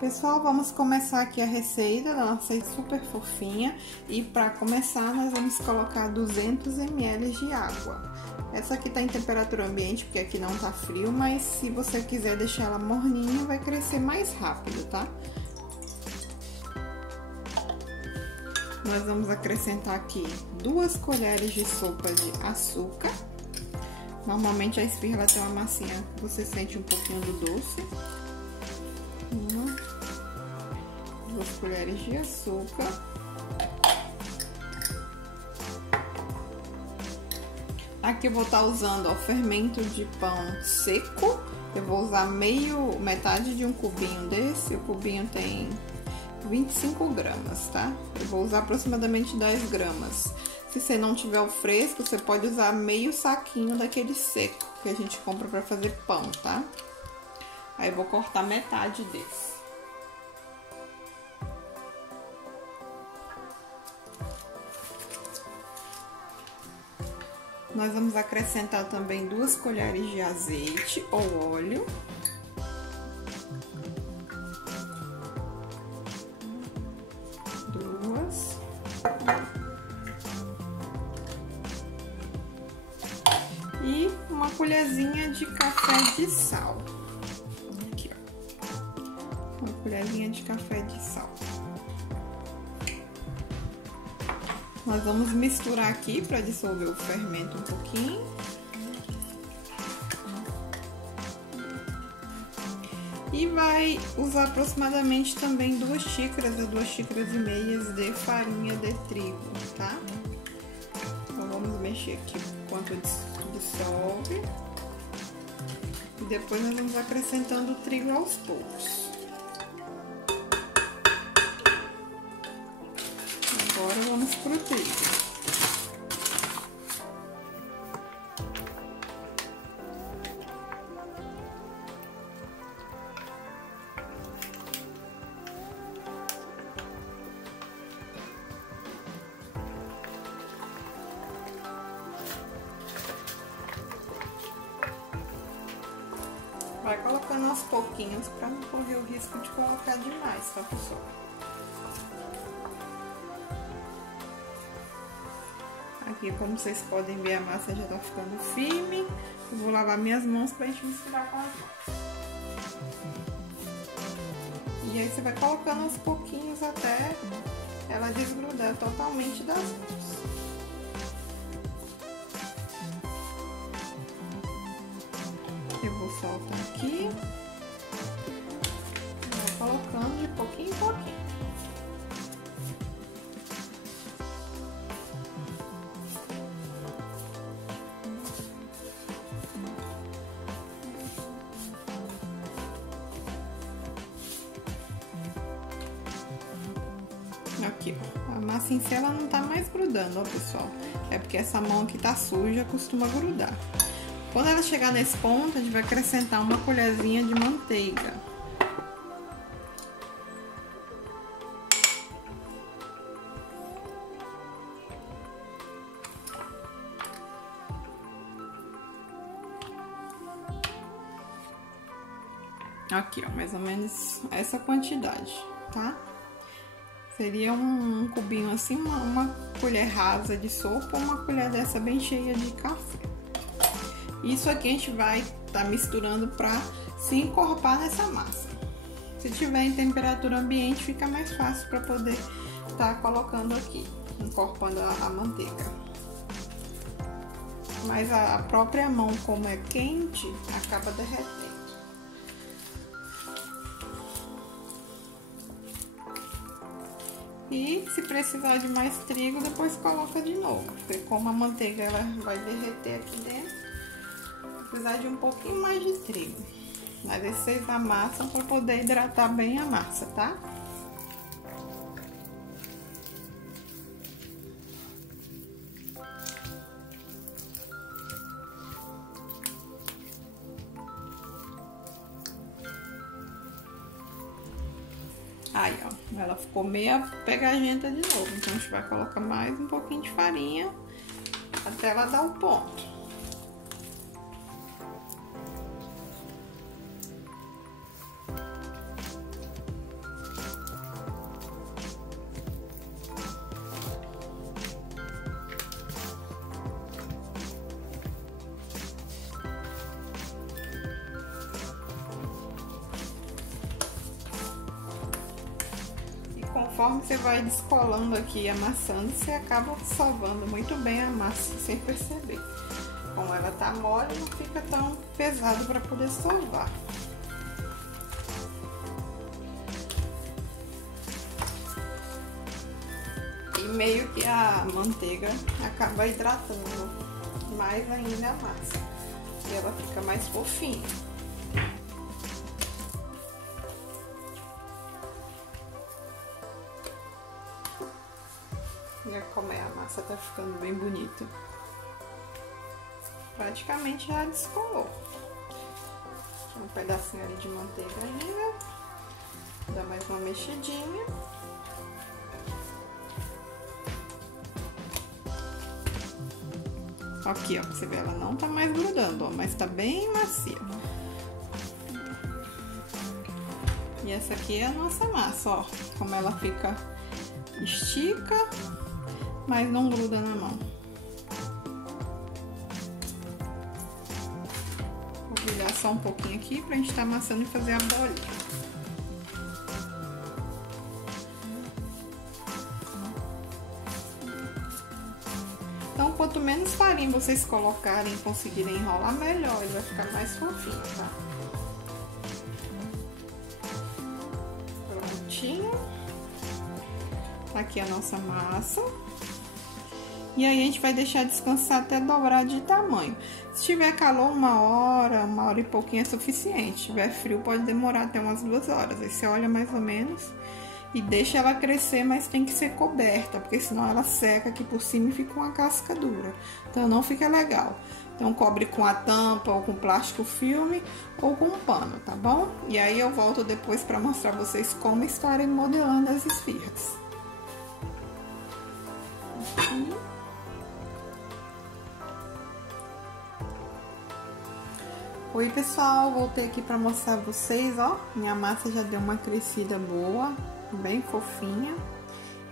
Pessoal, vamos começar aqui a receita da nossa super fofinha. E para começar, nós vamos colocar 200 ml de água. Essa aqui tá em temperatura ambiente, porque aqui não tá frio, mas se você quiser deixar ela morninha, vai crescer mais rápido, tá? Nós vamos acrescentar aqui 2 colheres de sopa de açúcar. Normalmente a esfirra ela tem uma massinha, você sente um pouquinho do doce. 2 colheres de açúcar. Aqui eu vou estar usando, ó, fermento de pão seco. Eu vou usar metade de um cubinho desse. O cubinho tem 25 gramas, tá? Eu vou usar aproximadamente 10 gramas. Se você não tiver o fresco, você pode usar meio saquinho daquele seco que a gente compra para fazer pão, tá? Aí eu vou cortar metade desse. Nós vamos acrescentar também 2 colheres de azeite ou óleo. E uma colherzinha de café de sal. Aqui, ó. Uma colherzinha de café de sal. Nós vamos misturar aqui para dissolver o fermento um pouquinho. E vai usar aproximadamente também 2 xícaras a 2 xícaras e meias de farinha de trigo, tá? Então vamos mexer aqui enquanto dissolve. E depois nós vamos acrescentando o trigo aos poucos. Agora vamos pro trigo. Vai colocando aos pouquinhos para não correr o risco de colocar demais, tá, pessoal? Aqui, como vocês podem ver, a massa já tá ficando firme. Eu vou lavar minhas mãos pra gente misturar com as mãos. E aí você vai colocando aos pouquinhos até ela desgrudar totalmente das mãos. Eu vou soltar aqui. Vou colocando de pouquinho em pouquinho. Aqui, ó, a massa em si ela não tá mais grudando, ó, pessoal. É porque essa mão aqui tá suja, costuma grudar. Quando ela chegar nesse ponto, a gente vai acrescentar uma colherzinha de manteiga. Aqui, ó, mais ou menos essa quantidade, tá? Seria um cubinho assim, uma colher rasa de sopa, uma colher dessa bem cheia de café. Isso aqui a gente vai estar misturando para se encorpar nessa massa. Se tiver em temperatura ambiente, fica mais fácil para poder estar colocando aqui, encorpando a manteiga. Mas a própria mão, como é quente, acaba derretendo. E se precisar de mais trigo, depois coloca de novo, porque como a manteiga ela vai derreter aqui dentro, vai precisar de um pouquinho mais de trigo. Mas vocês amassam para poder hidratar bem a massa, tá? Aí, ó, ela ficou meia pegajenta de novo, então a gente vai colocar mais um pouquinho de farinha até ela dar o ponto. conforme você vai descolando aqui e amassando, você acaba sovando muito bem a massa sem perceber. Como ela tá mole, não fica tão pesado para poder sovar. E meio que a manteiga acaba hidratando mais ainda a massa. E ela fica mais fofinha. Olha como a massa tá ficando bem bonita. Praticamente já descolou. Um pedacinho ali de manteiga ainda. Dá mais uma mexidinha. Aqui, ó, pra você ver, ela não tá mais grudando, ó, mas tá bem macia. E essa aqui é a nossa massa, ó, como ela fica, estica, mas não gruda na mão. Vou virar só um pouquinho aqui pra gente tá amassando e fazer a bolinha. Então, quanto menos farinha vocês colocarem e conseguirem enrolar, melhor. Ele vai ficar mais fofinho, tá? Prontinho. Tá aqui a nossa massa. E aí, a gente vai deixar descansar até dobrar de tamanho. Se tiver calor, 1 hora e pouquinho é suficiente. Se tiver frio, pode demorar até umas 2 horas. Aí você olha mais ou menos e deixa ela crescer, mas tem que ser coberta, porque senão ela seca aqui por cima e fica uma casca dura. Então não fica legal. Então cobre com a tampa ou com plástico filme ou com um pano, tá bom? E aí eu volto depois para mostrar a vocês como estarem modelando as esfirras. Aqui. Oi pessoal, voltei aqui para mostrar a vocês, ó, minha massa já deu uma crescida boa, bem fofinha.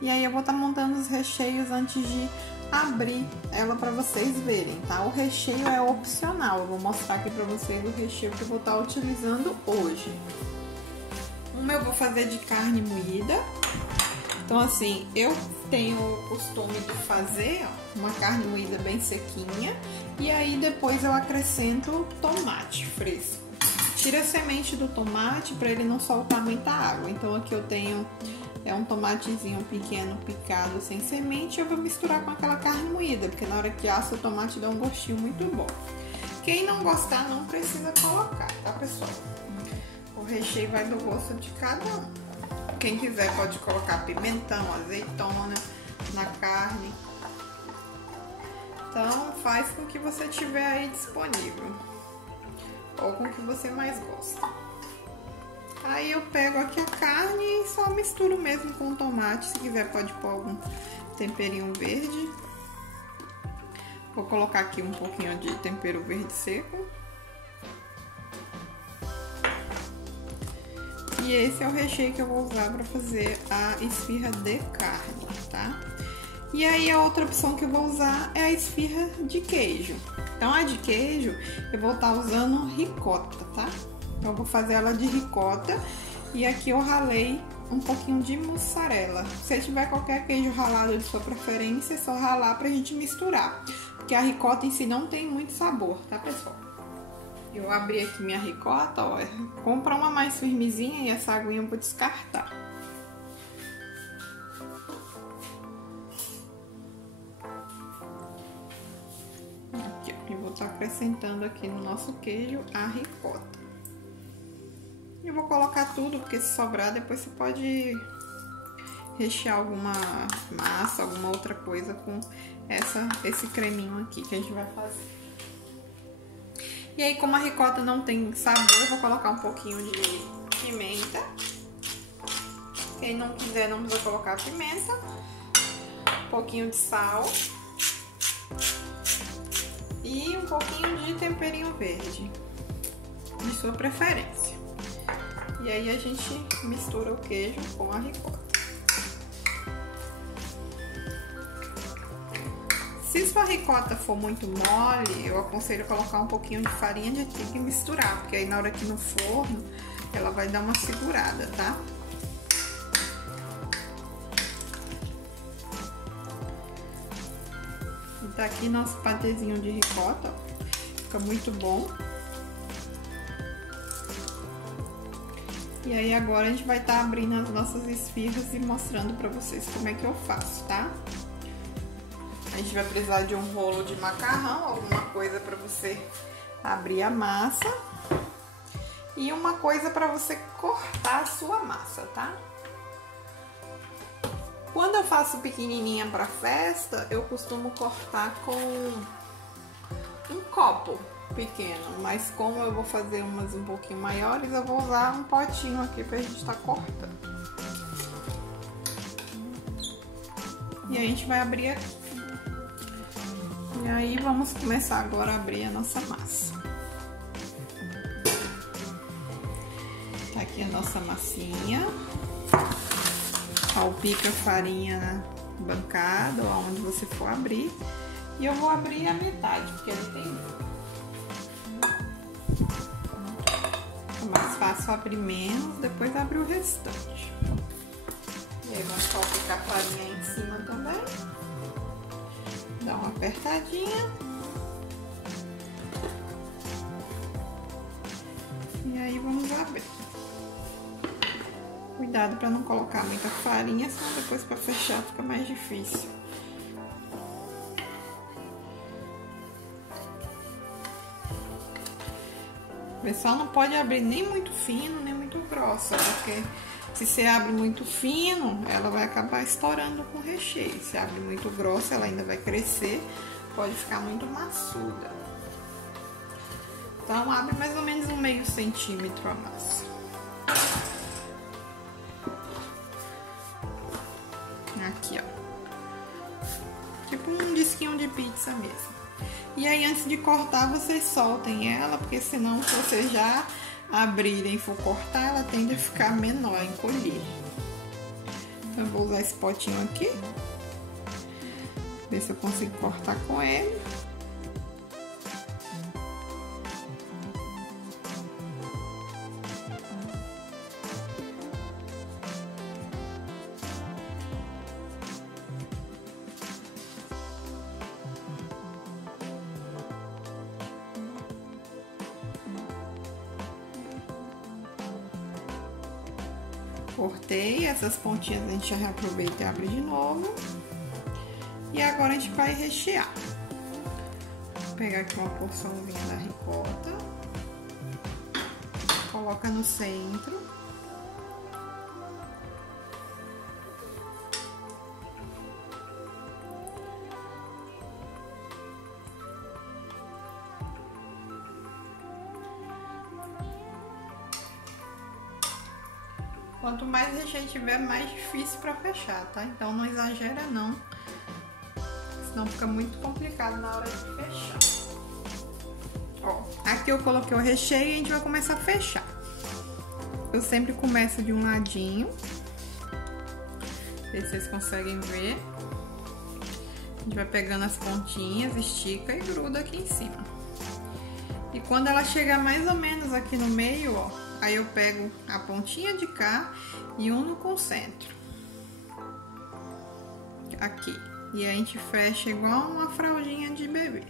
E aí eu vou estar montando os recheios antes de abrir ela para vocês verem, tá? O recheio é opcional, eu vou mostrar aqui para vocês o recheio que eu vou estar utilizando hoje. Eu vou fazer de carne moída. Então assim, eu tenho o costume de fazer, ó, uma carne moída bem sequinha. E aí depois eu acrescento tomate fresco. Tira a semente do tomate para ele não soltar muita água. Então aqui eu tenho um tomatezinho pequeno picado sem semente. Eu vou misturar com aquela carne moída, porque na hora que assa o tomate dá um gostinho muito bom. Quem não gostar não precisa colocar, tá pessoal? O recheio vai do gosto de cada um. Quem quiser pode colocar pimentão, azeitona na carne. Então faz com o que você tiver aí disponível, ou com o que você mais gosta. Aí eu pego aqui a carne e só misturo mesmo com o tomate. Se quiser pode pôr algum temperinho verde. Vou colocar aqui um pouquinho de tempero verde seco. E esse é o recheio que eu vou usar para fazer a esfirra de carne, tá? E aí a outra opção que eu vou usar é a esfirra de queijo. Então a de queijo eu vou estar usando ricota, tá? Eu vou fazer ela de ricota e aqui eu ralei um pouquinho de mussarela. Se tiver qualquer queijo ralado de sua preferência, é só ralar pra gente misturar. Porque a ricota em si não tem muito sabor, tá pessoal? Eu abri aqui minha ricota, ó. Compra uma mais firmezinha e essa aguinha eu vou descartar. Aqui, ó. Eu vou estar acrescentando aqui no nosso queijo a ricota. Eu vou colocar tudo, porque se sobrar, depois você pode rechear alguma massa, alguma outra coisa com esse creminho aqui que a gente vai fazer. E aí, como a ricota não tem sabor, eu vou colocar um pouquinho de pimenta. Quem não quiser, não precisa colocar pimenta. Um pouquinho de sal. E um pouquinho de temperinho verde, de sua preferência. E aí a gente mistura o queijo com a ricota. Se sua ricota for muito mole, eu aconselho colocar um pouquinho de farinha de trigo e misturar, porque aí na hora que no forno ela vai dar uma segurada, tá? Tá aqui nosso patezinho de ricota, ó. Fica muito bom. E aí agora a gente vai estar abrindo as nossas esfirras e mostrando pra vocês como é que eu faço, tá? A gente vai precisar de um rolo de macarrão, alguma coisa pra você abrir a massa. E uma coisa pra você cortar a sua massa, tá? Quando eu faço pequenininha pra festa, eu costumo cortar com um copo pequeno, mas como eu vou fazer umas um pouquinho maiores, eu vou usar um potinho aqui pra gente estar cortando. E a gente vai abrir aqui. E aí vamos começar agora a abrir a nossa massa. Tá aqui a nossa massinha. Salpica a farinha na bancada ou aonde você for abrir. E eu vou abrir a metade, porque ele tem muito. É mais fácil abrir menos, depois abrir o restante. E aí vamos salpicar a farinha em cima também. Dá uma apertadinha. E aí vamos abrir. Cuidado para não colocar muita farinha, senão depois para fechar fica mais difícil. O pessoal não pode abrir nem muito fino, nem muito grossa, porque se você abre muito fino, ela vai acabar estourando com o recheio. Se abre muito grossa, ela ainda vai crescer, pode ficar muito maçuda. Então, abre mais ou menos 1/2 centímetro a massa. Aqui, ó. Tipo um disquinho de pizza mesmo. E aí, antes de cortar, vocês soltem ela, porque senão, se vocês já abrirem e for cortar, ela tende a ficar menor, encolher. Então, eu vou usar esse potinho aqui. Ver se eu consigo cortar com ele. Cortei, essas pontinhas a gente já reaproveita e abre de novo. E agora a gente vai rechear. Vou pegar aqui uma porçãozinha da ricota. Coloca no centro. Quanto mais recheio tiver, mais difícil para fechar, tá? Então não exagera não, senão fica muito complicado na hora de fechar. Ó, aqui eu coloquei o recheio e a gente vai começar a fechar. Eu sempre começo de um ladinho, ver se vocês conseguem ver. A gente vai pegando as pontinhas, estica e gruda aqui em cima. E quando ela chegar mais ou menos aqui no meio, ó, aí eu pego a pontinha de cá e uno com o centro. Aqui. E a gente fecha igual uma fraldinha de bebê.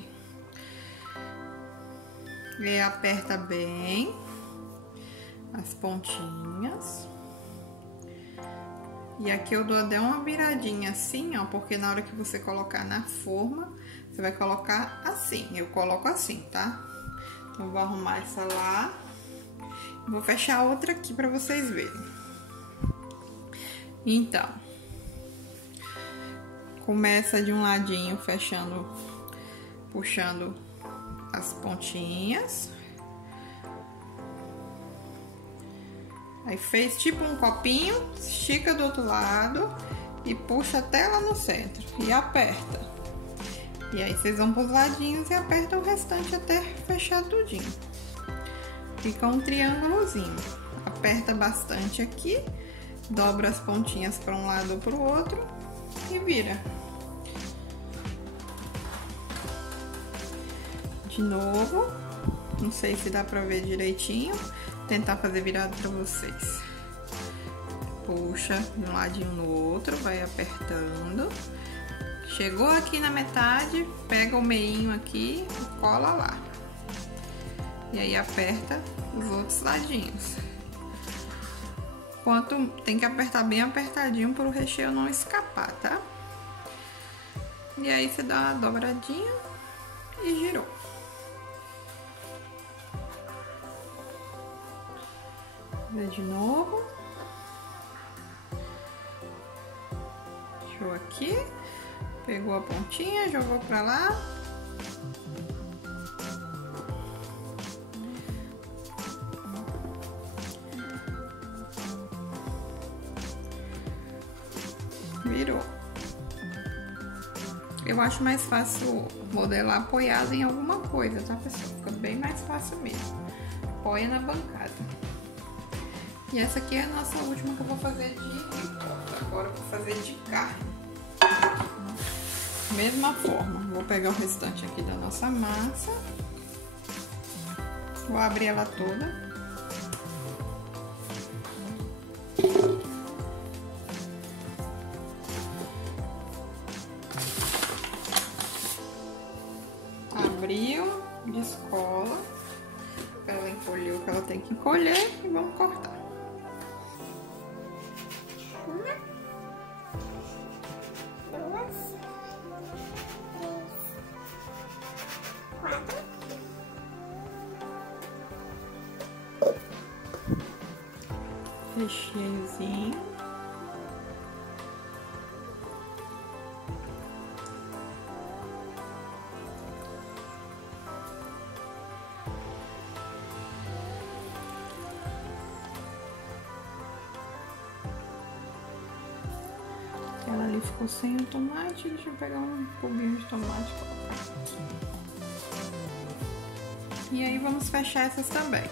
E aperta bem as pontinhas. E aqui eu dou até uma viradinha assim, ó, porque na hora que você colocar na forma, você vai colocar assim. Eu coloco assim, tá? Então, eu vou arrumar essa lá. Vou fechar a outra aqui pra vocês verem. Então, começa de um ladinho fechando, puxando as pontinhas. Aí fez tipo um copinho, estica do outro lado e puxa até lá no centro e aperta. E aí vocês vão pros ladinhos e apertam o restante até fechar tudinho. Fica um triângulozinho. Aperta bastante aqui, dobra as pontinhas para um lado ou para o outro e vira. De novo, não sei se dá para ver direitinho, vou tentar fazer virado para vocês. Puxa de um ladinho no outro, vai apertando, Chegou aqui na metade, pega o meinho aqui e cola lá. E aí aperta os outros ladinhos. Tem que apertar bem apertadinho para o recheio não escapar, tá? E aí você dá uma dobradinha e girou. Vê de novo. Deixou aqui. Pegou a pontinha, jogou pra lá. Virou. Eu acho mais fácil modelar apoiado em alguma coisa, tá, pessoal? Fica bem mais fácil mesmo. Apoia na bancada. E essa aqui é a nossa última que eu vou fazer de ricota. Agora eu vou fazer de carne. Mesma forma, vou pegar o restante aqui da nossa massa. Vou abrir ela toda. Abriu, descola. Ela encolheu o que ela tem que encolher e vamos cortar. Recheiozinho. Ela ali ficou sem o tomate, deixa eu pegar um cubinho de tomate e colocar. E aí vamos fechar essas também.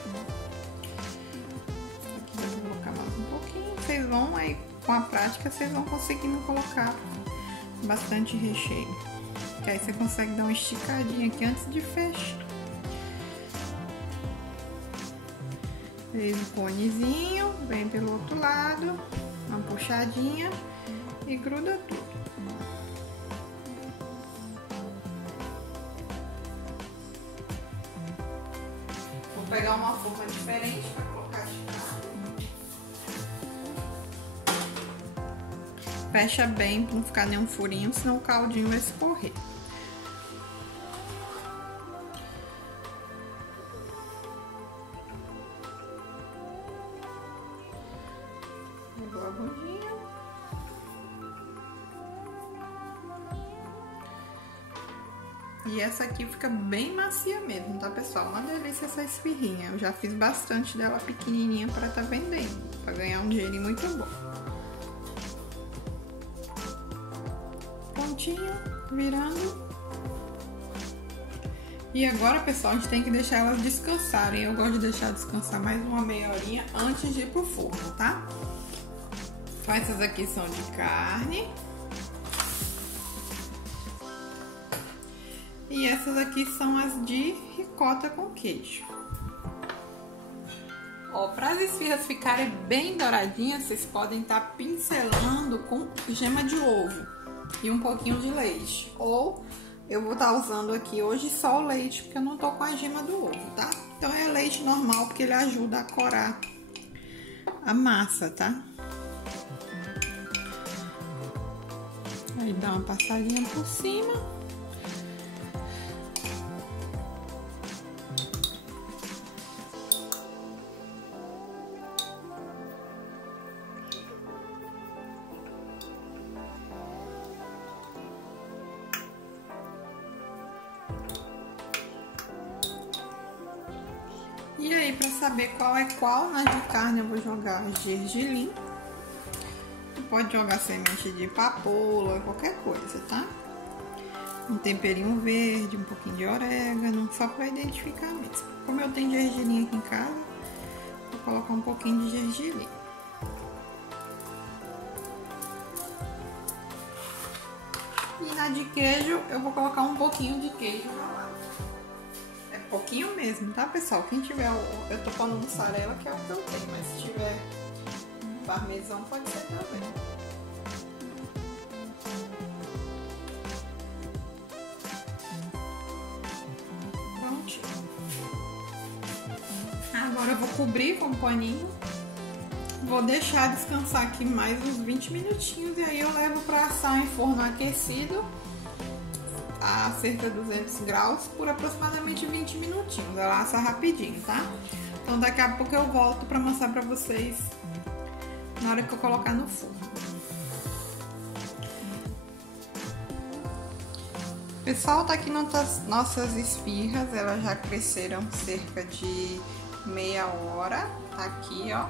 Vocês vão aí, com a prática, vocês vão conseguindo colocar bastante recheio. Que aí você consegue dar uma esticadinha aqui antes de fechar. Fez o conezinho, vem pelo outro lado, uma puxadinha e gruda tudo. Vou pegar uma forma diferente para colocar de carne. Fecha bem para não ficar nenhum furinho, senão o caldinho vai escorrer. Pegou a bundinha. E essa aqui fica bem macia mesmo, tá, pessoal? Uma delícia essa esfirrinha. Eu já fiz bastante dela pequenininha para tá vendendo, para ganhar um dinheirinho muito bom. Pontinho, virando. E agora, pessoal, a gente tem que deixar elas descansarem. Eu gosto de deixar descansar mais uma meia horinha antes de ir pro forno, tá? Então, essas aqui são de carne. E essas aqui são as de ricota com queijo. Ó, para as esfirras ficarem bem douradinhas, vocês podem estar pincelando com gema de ovo e um pouquinho de leite. Ou eu vou estar usando aqui hoje só o leite, porque eu não tô com a gema do ovo, tá? Então é leite normal, porque ele ajuda a corar a massa, tá? Aí dá uma passadinha por cima. E aí, para saber qual é qual, nas de carne eu vou jogar gergelim. Tu pode jogar semente de papoula, qualquer coisa, tá? Um temperinho verde, um pouquinho de orégano, só para identificar mesmo. Como eu tenho gergelim aqui em casa, vou colocar um pouquinho de gergelim. E na de queijo, eu vou colocar um pouquinho de queijo ralado. É pouquinho mesmo, tá, pessoal? Quem tiver, eu tô pondo mussarela, que é o que eu tenho, mas se tiver parmesão, pode ser também. cobrir com um paninho. Vou deixar descansar aqui mais uns 20 minutinhos e aí eu levo para assar em forno aquecido a cerca de 200 graus por aproximadamente 20 minutinhos. Ela assa rapidinho, tá? Então daqui a pouco eu volto para mostrar para vocês na hora que eu colocar no forno. Pessoal, tá aqui nossas esfirras, elas já cresceram cerca de meia hora. Tá aqui, ó,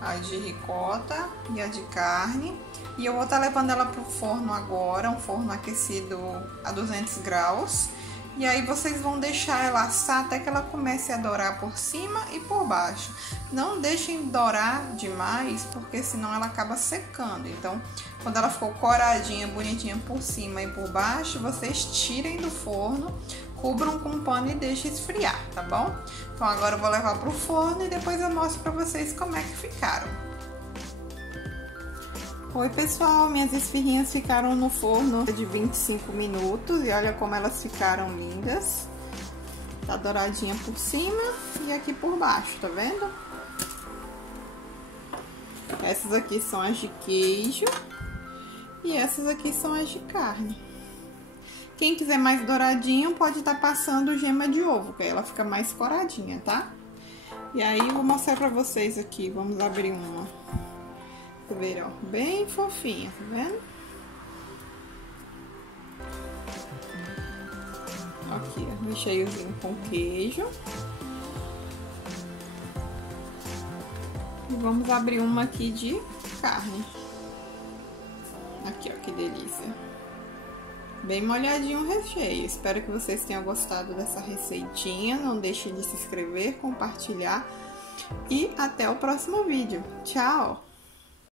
a de ricota e a de carne. E eu vou estar levando ela pro forno agora, um forno aquecido a 200 graus. E aí vocês vão deixar ela assar até que ela comece a dourar por cima e por baixo. Não deixem dourar demais, porque senão ela acaba secando. Então, quando ela ficou coradinha, bonitinha por cima e por baixo, vocês tirem do forno, cubram com um pano e deixem esfriar, tá bom? Então agora eu vou levar pro forno e depois eu mostro pra vocês como é que ficaram. Oi pessoal, minhas esfirrinhas ficaram no forno de 25 minutos e olha como elas ficaram lindas. Tá douradinha por cima e aqui por baixo, tá vendo? Essas aqui são as de queijo e essas aqui são as de carne. Quem quiser mais douradinho pode estar passando gema de ovo, que aí ela fica mais coradinha, tá? E aí eu vou mostrar pra vocês aqui, vamos abrir uma. Tá vendo, ó? Bem fofinha, tá vendo? Aqui, ó, recheiozinho com queijo. E vamos abrir uma aqui de carne. Aqui, ó, que delícia. Bem molhadinho o recheio. Espero que vocês tenham gostado dessa receitinha. Não deixem de se inscrever, compartilhar. E até o próximo vídeo. Tchau!